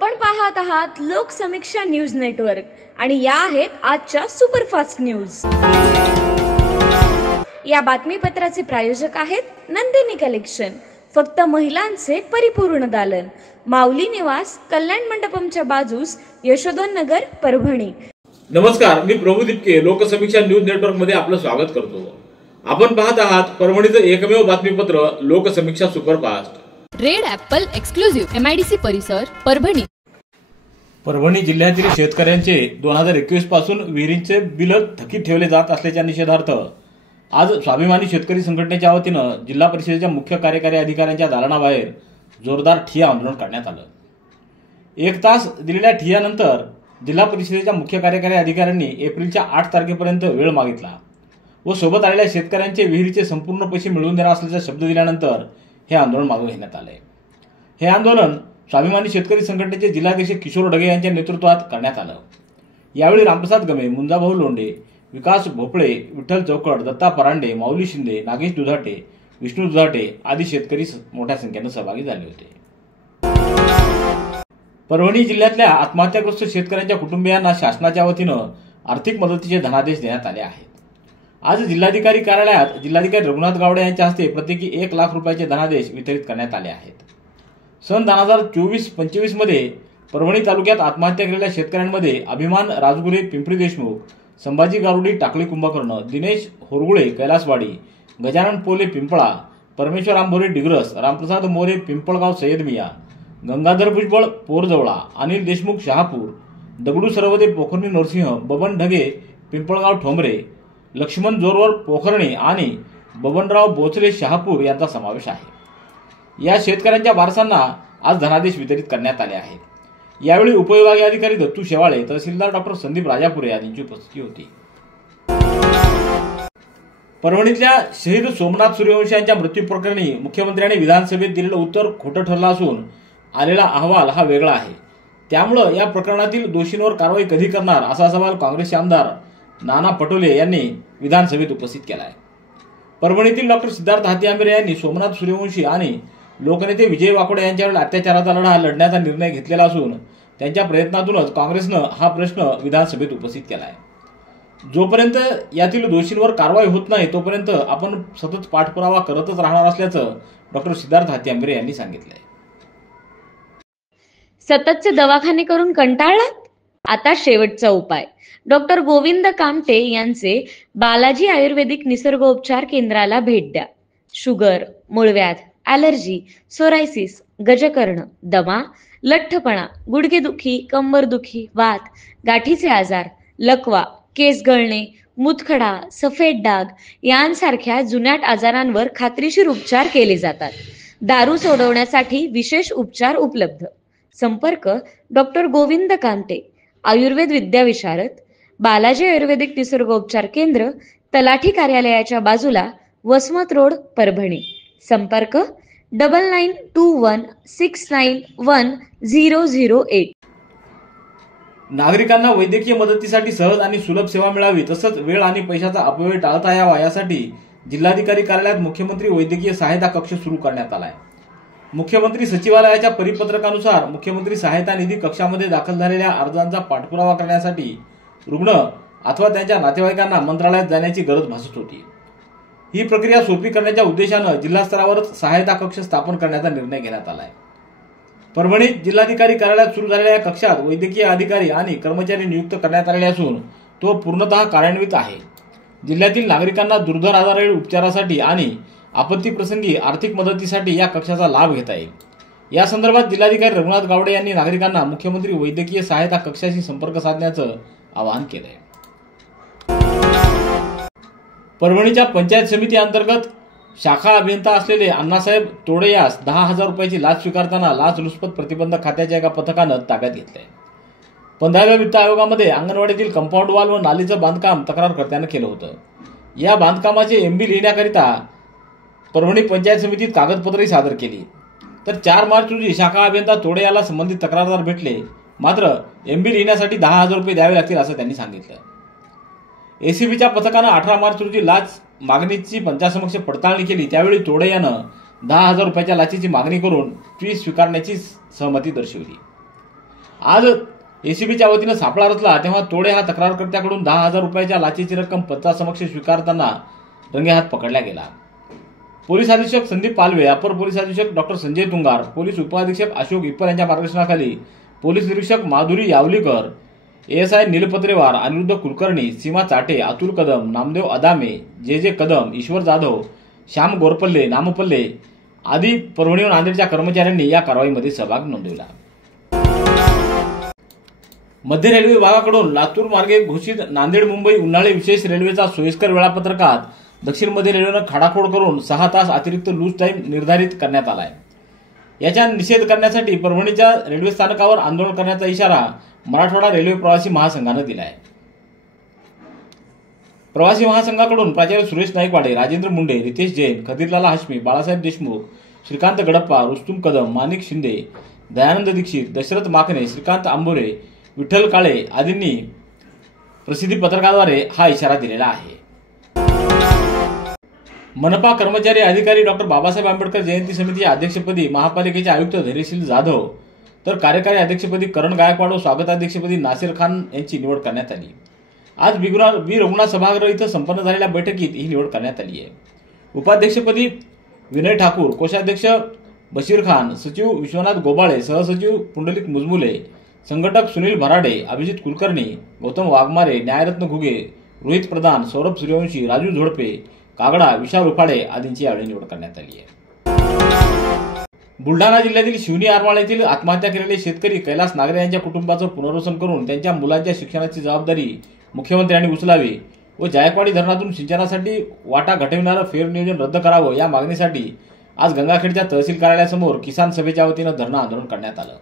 आपण पाहत आहात लोकसमीक्षा न्यूज नेटवर्क आणि या आहेत आजच्या सुपरफास्ट न्यूज। या बातमीपत्राचे प्रायोजक आहेत नंदिनी कलेक्शन, फक्त महिलांचे परिपूर्ण दालन, माऊली निवास, कल्याण मंडपमच्या बाजूस, यशोधन नगर, परभणी। नमस्कार, मी प्रभू दिपके लोकसमीक्षा न्यूज नेटवर्क मध्ये आपलं स्वागत करतो। आपण पाहत आहात परभणीचं एकमेव बातमीपत्र Loksamiksha superfast. Red Apple exclusive MIDC परिसर, परभणी। परभणी जिल्ह्यातील शेतकऱ्यांचे 2021 पासून विहिरींचे बिल थकीत ठेवले जात असल्याच्या निषेधार्थ आज स्वाभिमानी शेतकरी संघटनेच्या वतीनं जिल्हा परिषदेच्या मुख्य कार्यकारी अधिकाऱ्यांच्या दालनाबाहेर जोरदार ठिय्या आंदोलन करण्यात आलं। 1 तास दिलेल्या ठिय्यानंतर जिल्हा परिषदेच्या मुख्य कार्यकारी अधिकाऱ्यांनी एप्रिलच्या 8 तारखेपर्यंत वेळ मागितला व सोबत आलेल्या शेतकऱ्यांचे विहिरीचे संपूर्ण पैसे मिळवून देणार असल्याचा शब्द दिल्यानंतर हे आंदोलन मागे घेण्यात आले। हे आंदोलन स्वाभिमानी शेतकरी संघटनेचे जिल्हाध्यक्ष किशोर ढगे यांच्या नेतृत्वात करण्यात आलं। यावेळी रामप्रसाद गमे, मुंजाभाऊ लोंढे, विकास भोपळे, विठ्ठल चौकड, दत्ता परांडे, माऊली शिंदे, नागेश दुधाटे, विष्णू दुधाटे आदी शेतकरी मोठ्या संख्येने सहभागी झाले होते। परभणी जिल्ह्यातल्या आत्महत्याग्रस्त शेतकऱ्यांच्या कुटुंबियांना शासनाच्या वतीनं आर्थिक मदतीचे धनादेश देण्यात आले आहेत। आज जिल्हाधिकारी कार्यालयात जिल्हाधिकारी रघुनाथ गावडे यांच्या हस्ते प्रत्येकी 1 लाख रुपयाचे धनादेश वितरित करण्यात आले आहेत। सन 2024-25 मध्ये परभणी तालुक्यात आत्महत्या केलेल्या शेतकऱ्यांमध्ये अभिमान राजगुरे, पिंपरी देशमुख, संभाजी गारुडी, टाकळी कुंभकर्ण, दिनेश होरगुळे, कैलासवाडी, गजानन पोले, पिंपळा, परमेश्वर आंबोरे, डिग्रस, रामप्रसाद मोरे, पिंपळगाव, सय्यदमिया, गंगाधर भुजबळ, पोरजवळा, अनिल देशमुख, शहापूर, दगडू सरवदे, पोखरणी नरसिंह, बबन ढगे, पिंपळगाव, ठोंबरे, लक्ष्मण जोरवर, पोखरणी आणि बबनराव बोचरे, शहापूर यांचा समावेश आहे। या शेतकऱ्यांच्या वारसांना आज धनादेश वितरित करण्यात आले आहेत। यावेळी उपविभागीय अधिकारी दत्तू शेवाळे, तहसीलदार डॉक्टर संदीप राजापुरे यांची उपस्थिती होती। परभणीतल्या शहीद सोमनाथ सूर्यवंशी यांच्या मृत्यू प्रकरणी मुख्यमंत्र्यांनी विधानसभेत दिलेलं उत्तर खोटं ठरलं असून आलेला अहवाल हा वेगळा आहे। त्यामुळे या प्रकरणातील दोषींवर कारवाई कधी करणार असा सवाल काँग्रेसचे आमदार नाना पटोले यांनी विधानसभेत उपस्थित केला आहे। परभणीतील डॉक्टर सिद्धार्थ हातीआंबेरे यांनी सोमनाथ सूर्यवंशी आणि लोकनेते विजय वाकोडे यांच्यावर अत्याचाराचा लढा लढण्याचा निर्णय घेतलेला असून त्यांच्या प्रयत्नातूनच काँग्रेसनं हा प्रश्न विधानसभेत उपस्थित केला आहे। जोपर्यंत यातील दोषींवर कारवाई होत नाही तोपर्यंत आपण सतत पाठपुरावा करतच राहणार असल्याचं डॉक्टर सिद्धार्थ हातीआंबेरे यांनी सांगितलंय। सततचे दवाखाने करून कंटाळलात? आता शेवटचा उपाय। डॉक्टर गोविंद कामटे यांचे बालाजी आयुर्वेदिक निसर्गोपचार केंद्राला भेट द्या। शुगर, मूळव्याध, ॲलर्जी, सोरायसिस, गजकर्ण, दमा, लठ्ठपणा, गुडघेदुखी, कंबरदुखी, वात, गाठीचे आजार, लकवा, केस गळणे, मूतखडा, सफेद डाग यांसारख्या जुनाट आजारांवर खात्रीशीर उपचार केले जातात। दारू सोडवण्यासाठी विशेष उपचार उपलब्ध। संपर्क डॉक्टर गोविंद कामटे, आयुर्वेद विद्याविशारद, बालाजी आयुर्वेदिक निसर्गोपचार केंद्र, तलाठी कार्यालयाच्या बाजूला, वसमत रोड, परभणी। संपर्क 9921691008। नागरिकांना वैद्यकीय मदतीसाठी सहज आणि सुलभ सेवा मिळावी तसंच वेळ आणि पैशाचा अपव्यय टाळता यावा यासाठी जिल्हाधिकारी कार्यालयात मुख्यमंत्री वैद्यकीय सहायता कक्ष सुरू करण्यात आलाय। मुख्यमंत्री सचिवालयाच्या परिपत्रकानुसार मुख्यमंत्री सहायता निधी कक्षामध्ये दाखल झालेल्या अर्जांचा पाठपुरावा करण्यासाठी रुग्ण अथवा त्यांच्या नातेवाईकांना मंत्रालयात जाण्याची गरज भासत होती। ही प्रक्रिया सोपी करण्याच्या उद्देशानं जिल्हा स्तरावरच सहायता कक्ष स्थापन करण्याचा निर्णय घेण्यात आलाय। परभणीत जिल्हाधिकारी कार्यालयात सुरू झालेल्या या कक्षात वैद्यकीय अधिकारी आणि कर्मचारी नियुक्त करण्यात आलेले असून तो पूर्णतः कार्यान्वित आहे। जिल्ह्यातील नागरिकांना दुर्धर आजारावरील उपचारासाठी आणि आपत्ती प्रसंगी आर्थिक मदतीसाठी या कक्षाचा लाभ घेता येईल। या संदर्भात जिल्हाधिकारी रघुनाथ गावडे यांनी नागरिकांना मुख्यमंत्री वैद्यकीय सहायता कक्षाशी संपर्क साधण्याचं आवाहन केलंय। परभणीच्या पंचायत समिती अंतर्गत शाखा अभियंता असलेले अण्णासाहेब तोडे यास 10,000 रुपयाची लाच स्वीकारताना लाचलुचपत प्रतिबंधक खात्याच्या एका पथकानं ताब्यात घेतलंय। 15व्या वित्त आयोगामध्ये अंगणवाडीतील कंपाऊंड वॉल व नालीचं बांधकाम तक्रारकर्त्यानं केलं होतं। या बांधकामाचे MB लिहिण्याकरिता परभणी पंचायत समितीत कागदपत्रही सादर केली। तर 4 मार्च रोजी शाखा अभियंता तोडे याला संबंधित तक्रारदार भेटले, मात्र MB लिहिण्यासाठी 10,000 रुपये द्यावे लागतील असं त्यांनी सांगितलं। ACBच्या पथकानं 18 मार्च रोजी लाच मागणीची पंचासमक्ष पडताळणी केली। त्यावेळी तोडे यानं 10,000 रुपयाच्या लाचेची मागणी करून फी स्वीकारण्याची सहमती दर्शवली। आज एसीबीच्या वतीनं सापळा रचला तेव्हा तोडे हा तक्रारकर्त्याकडून 10,000 रुपयाच्या लाचेची रक्कम पथकासमक्ष स्वीकारताना रंगेहात पकडला गेला. पोलीस अधीक्षक संदीप पालवे, अपर पोलीस अधीक्षक डॉक्टर संजय तुंगार, पोलीस उपअधीक्षक अशोक इप्पर यांच्या मार्गदर्शनाखाली पोलीस निरीक्षक माधुरी यावलीकर, एएसआय नीलपत्रेवार, अनिरुद्ध कुलकर्णी, सीमा चाटे, अतुल कदम, नामदेव अदामे, जे कदम, ईश्वर जाधव, श्याम गोरपल्ले, नामपल्ले आदी परभणी व नांदेडच्या कर्मचाऱ्यांनी या कारवाईमध्ये सहभाग नोंदवला. मध्य रेल्वे विभागाकडून लातूर मार्गे घोषित नांदेड मुंबई उन्हाळी विशेष रेल्वेचा सोयीस्कर वेळापत्रकात दक्षिण मध्य रेल्वेनं खाडाखोड करून 6 तास अतिरिक्त लूज टाईम निर्धारित करण्यात आला आहे. याचा निषेध करण्यासाठी परभणीच्या रेल्वे स्थानकावर आंदोलन करण्याचा इशारा मराठवाडा रेल्वे प्रवासी महासंघानं दिला आहे. प्रवासी महासंघाकडून प्राचार्य सुरेश नाईकवाडे, राजेंद्र मुंडे, रितेश जैन, खदिरलाल हाशमी, बाळासाहेब देशमुख, श्रीकांत गडप्पा, रुस्तुम कदम, माणिक शिंदे, दयानंद दीक्षित, दशरथ माखने, श्रीकांत आंबोरे, विठ्ठल काळे आदींनी प्रसिद्धी पत्रकाद्वारे हा इशारा दिलेला आहे. मनपा कर्मचारी अधिकारी डॉक्टर बाबासाहेब आंबेडकर जयंती समितीच्या अध्यक्षपदी महापालिकेचे आयुक्त धैर्यशील जाधव तर कार्यकारी अध्यक्षपदी करण गायकवाड व स्वागताध्यक्षपदी नासिर खान यांची निवड करण्यात आली. आज बी रघुनाथ सभागृह इथं संपन्न झालेल्या बैठकीत ही निवड करण्यात आली आहे. उपाध्यक्षपदी विनय ठाकूर, कोषाध्यक्ष बशीर खान, सचिव विश्वनाथ गोबाळे, सहसचिव पुंडलिक मुजमुले, संघटक सुनील भराडे, अभिजित कुलकर्णी, गौतम वाघमारे, न्यायरत्न घुगे, रोहित प्रधान, सौरभ सूर्यवंशी, राजू झोडपे, कागडा, विशाल उफाडे आदींची यावेळी निवड करण्यात आली आहे. बुलढाणा जिल्ह्यातील शिवनी आरमाळ येथील आत्महत्या केलेले शेतकरी कैलास नागरे यांच्या कुटुंबाचं पुनर्वसन करून त्यांच्या मुलांच्या शिक्षणाची जबाबदारी मुख्यमंत्र्यांनी उचलावी व जायकवाडी धरणातून सिंचनासाठी वाटा घटविणारं फेरनियोजन रद्द करावं या मागणीसाठी आज गंगाखेडच्या तहसील कार्यालयासमोर किसान सभेच्या वतीनं धरणं आंदोलन करण्यात आलं.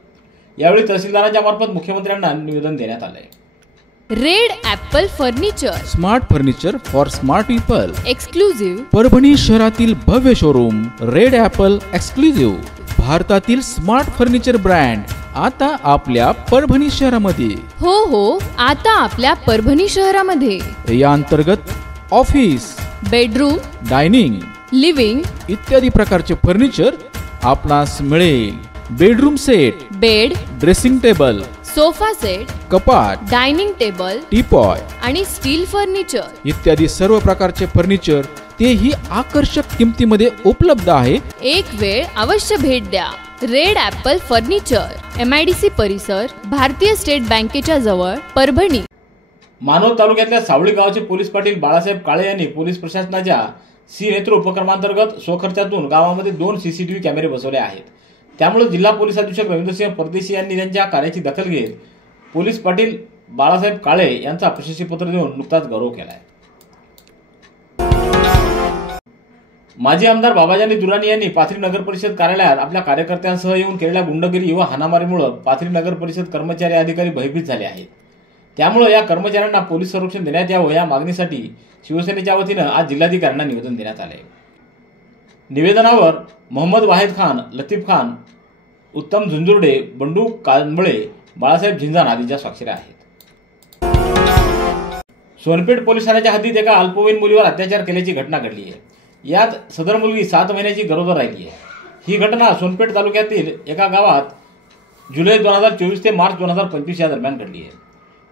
यावेळी तहसीलदारांच्या मार्फत मुख्यमंत्र्यांना निवेदन देण्यात आलंय. Red Apple furniture, smart furniture for smart people, exclusive Parbhani शहरातील भव्य शोरूम रेड ॲपल एक्सक्लुझिव्ह, भारतातील स्मार्ट फर्निचर ब्रँड आता आपल्या परभणी शहरामध्ये. हो, आता आपल्या परभणी शहरामध्ये. या अंतर्गत ऑफिस, बेडरूम, डायनिंग, लिव्हिंग इत्यादी प्रकारचे फर्निचर आपणास मिळेल. Bedroom set, bed, dressing table, sofa set, कपाट, डायनिंग टेबल, टीपॉय आणि स्टील फर्निचर इत्यादी सर्व प्रकारचे फर्निचर तेही आकर्षक किमतीमध्ये उपलब्ध आहे. एक वेळ अवश्य भेट द्या. रेड ॲपल फर्निचर, MIDC परिसर, भारतीय स्टेट बँकेच्या जवळ, परभणी. मानवत तालुक्यातल्या सावळी गावाचे पोलीस पाटील बाळासाहेब काळे यांनी पोलीस प्रशासनाच्या नेत्र उपक्रमांतर्गत स्वखर्चातून गावामध्ये 2 CCTV कॅमेरे बसवले आहेत. त्यामुळे जिल्हा पोलीस अधीक्षक रवींद्रसिंह परदेशी यांनी त्यांच्या कार्याची दखल घेत पोलीस पाटील बाळासाहेब काळे यांचा प्रशस्ती पत्र देऊन नुकताच गौरव केलाय. माजी आमदार बाबाजानी दुराणी यांनी पाथरी नगर परिषद कार्यालयात आपल्या कार्यकर्त्यांसह येऊन केलेल्या गुंडगिरी व हाणामारीमुळे पाथरी नगर परिषद कर्मचारी अधिकारी भयभीत झाले आहेत. त्यामुळे या कर्मचाऱ्यांना पोलीस संरक्षण देण्यात यावं या मागणीसाठी शिवसेनेच्या वतीनं आज जिल्हाधिकाऱ्यांना निवेदन देण्यात आले. निवेदनावर मोहम्मद वाहेद खान, लतीफ खान, उत्तम झुंजुर्डे, बंडू कांबळे, बाळासाहेब झिंजान आदींच्या स्वाक्षऱ्या आहेत. सोनपेठ पोलीस ठाण्याच्या हद्दीत एका अल्पवयीन मुलीवर अत्याचार केल्याची घटना घडली आहे. यात सदर मुलगी 7 महिन्याची गरोदर राहिली आहे. ही घटना सोनपेठ तालुक्यातील एका गावात जुलै 2024 ते मार्च 2025 या दरम्यान घडली आहे.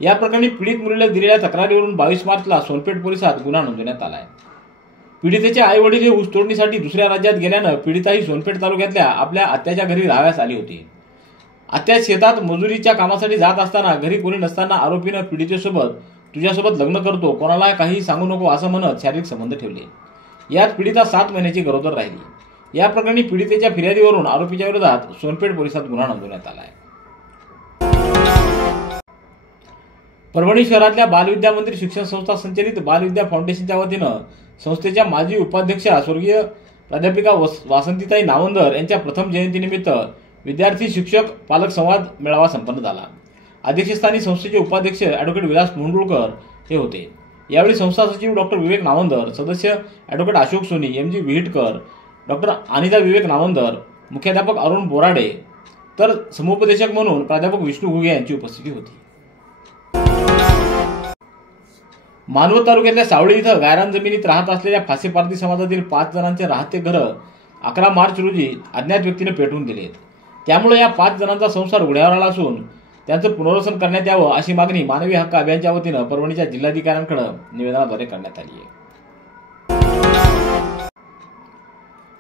या प्रकरणी पीडित मुलीला दिलेल्या तक्रारीवरून 22 मार्चला सोनपेठ पोलिसात गुन्हा नोंदवण्यात आला आहे. पीडितेचे आई वडील हे ऊस तोडणीसाठी दुसऱ्या राज्यात गेल्यानं पीडिताही सोनपेठ तालुक्यातल्या आपल्या आत्याच्या घरी राहाव्यास आली होती. आत्या शेतात मजुरीच्या कामासाठी जात असताना घरी कोणी नसताना आरोपीनं पीडितेसोबत तुझ्यासोबत लग्न करतो, कोणाला काही सांगू नको असं म्हणत शारीरिक संबंध ठेवले. यात पीडिता 7 महिन्याची गरोदर राहिली. या प्रकरणी पीडितेच्या फिर्यादीवरून आरोपीच्या विरोधात सोनपेठ पोलिसात गुन्हा नोंदवण्यात आला आहे. परभणी शहरातल्या बालविद्या मंदिर शिक्षण संस्था संचलित बालविद्या फाउंडेशनच्या वतीनं संस्थेच्या माजी उपाध्यक्षा स्वर्गीय प्राध्यापिका वासंतीताई नावंदर यांच्या प्रथम जयंतीनिमित्त विद्यार्थी शिक्षक पालक संवाद मेळावा संपन्न झाला. अध्यक्षस्थानी संस्थेचे उपाध्यक्ष ॲडव्होकेट विलास मुंडुळकर हे होते. यावेळी संस्था सचिव डॉक्टर विवेक नावंदर, सदस्य advocate Ashok Soni, MG Vihitkar, doctor Anita Vivek Navandar, मुख्याध्यापक अरुण बोराडे तर समुपदेशक म्हणून प्राध्यापक विष्णू घुगे यांची उपस्थिती होती. मानवत तालुक्यातल्या सावळी इथं गायरान जमिनीत राहत असलेल्या फासे पारधी समाजातील 5 जणांचे राहते घरं 11 मार्च रोजी अज्ञात व्यक्तीने पेटवून दिलेत. त्यामुळे या 5 जणांचा संसार उघड्यावर आला असून त्यांचं पुनर्वसन करण्यात यावं अशी मागणी मानवी हक्क अभियानच्या वतीनं परभणीच्या जिल्हाधिकाऱ्यांकडे निवेदनाद्वारे करण्यात आली आहे।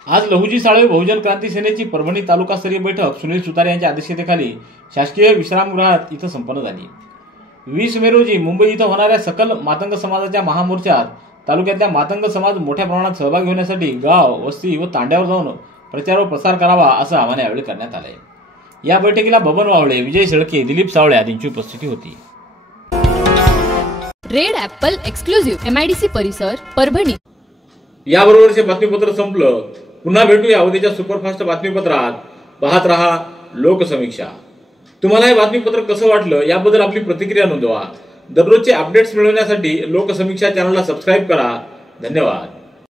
आज लहुजी साळवे बहुजन क्रांती सेनेची परभणी तालुकास्तरीय बैठक सुनील सुतार यांच्या अध्यक्षतेखाली शासकीय विश्रामगृहात इथं संपन्न झाली। 20 मे रोजी मुंबई इथं होणाऱ्या सकल मातंग समाजाच्या महामोर्चात तालुक्यातल्या मातंग समाज मोठ्या प्रमाणात सहभागी होण्यासाठी गाव, वस्ती व तांड्यावर जाऊन प्रचार व प्रसार करावा असं आवाहन यावेळी करण्यात आलंय। या बैठकीला बबन वावळे, विजय शेळके, दिलीप सावळे आदींची उपस्थिती होती। रेड ॲपल एक्सक्लुझिव्ह MIDC परिसर परभणी। याबरोबरचे बातमीपत्र संपलं। पुन्हा भेटूया उद्याच्या सुपरफास्ट बातमीपत्रात। पाहत रहा लोकसमीक्षा। तुम्हाला हे बातमीपत्र कसं वाटलं याबद्दल आपली प्रतिक्रिया नोंदवा। दररोजचे अपडेट्स मिळवण्यासाठी लोकसमीक्षा चॅनलला सबस्क्राईब करा। धन्यवाद।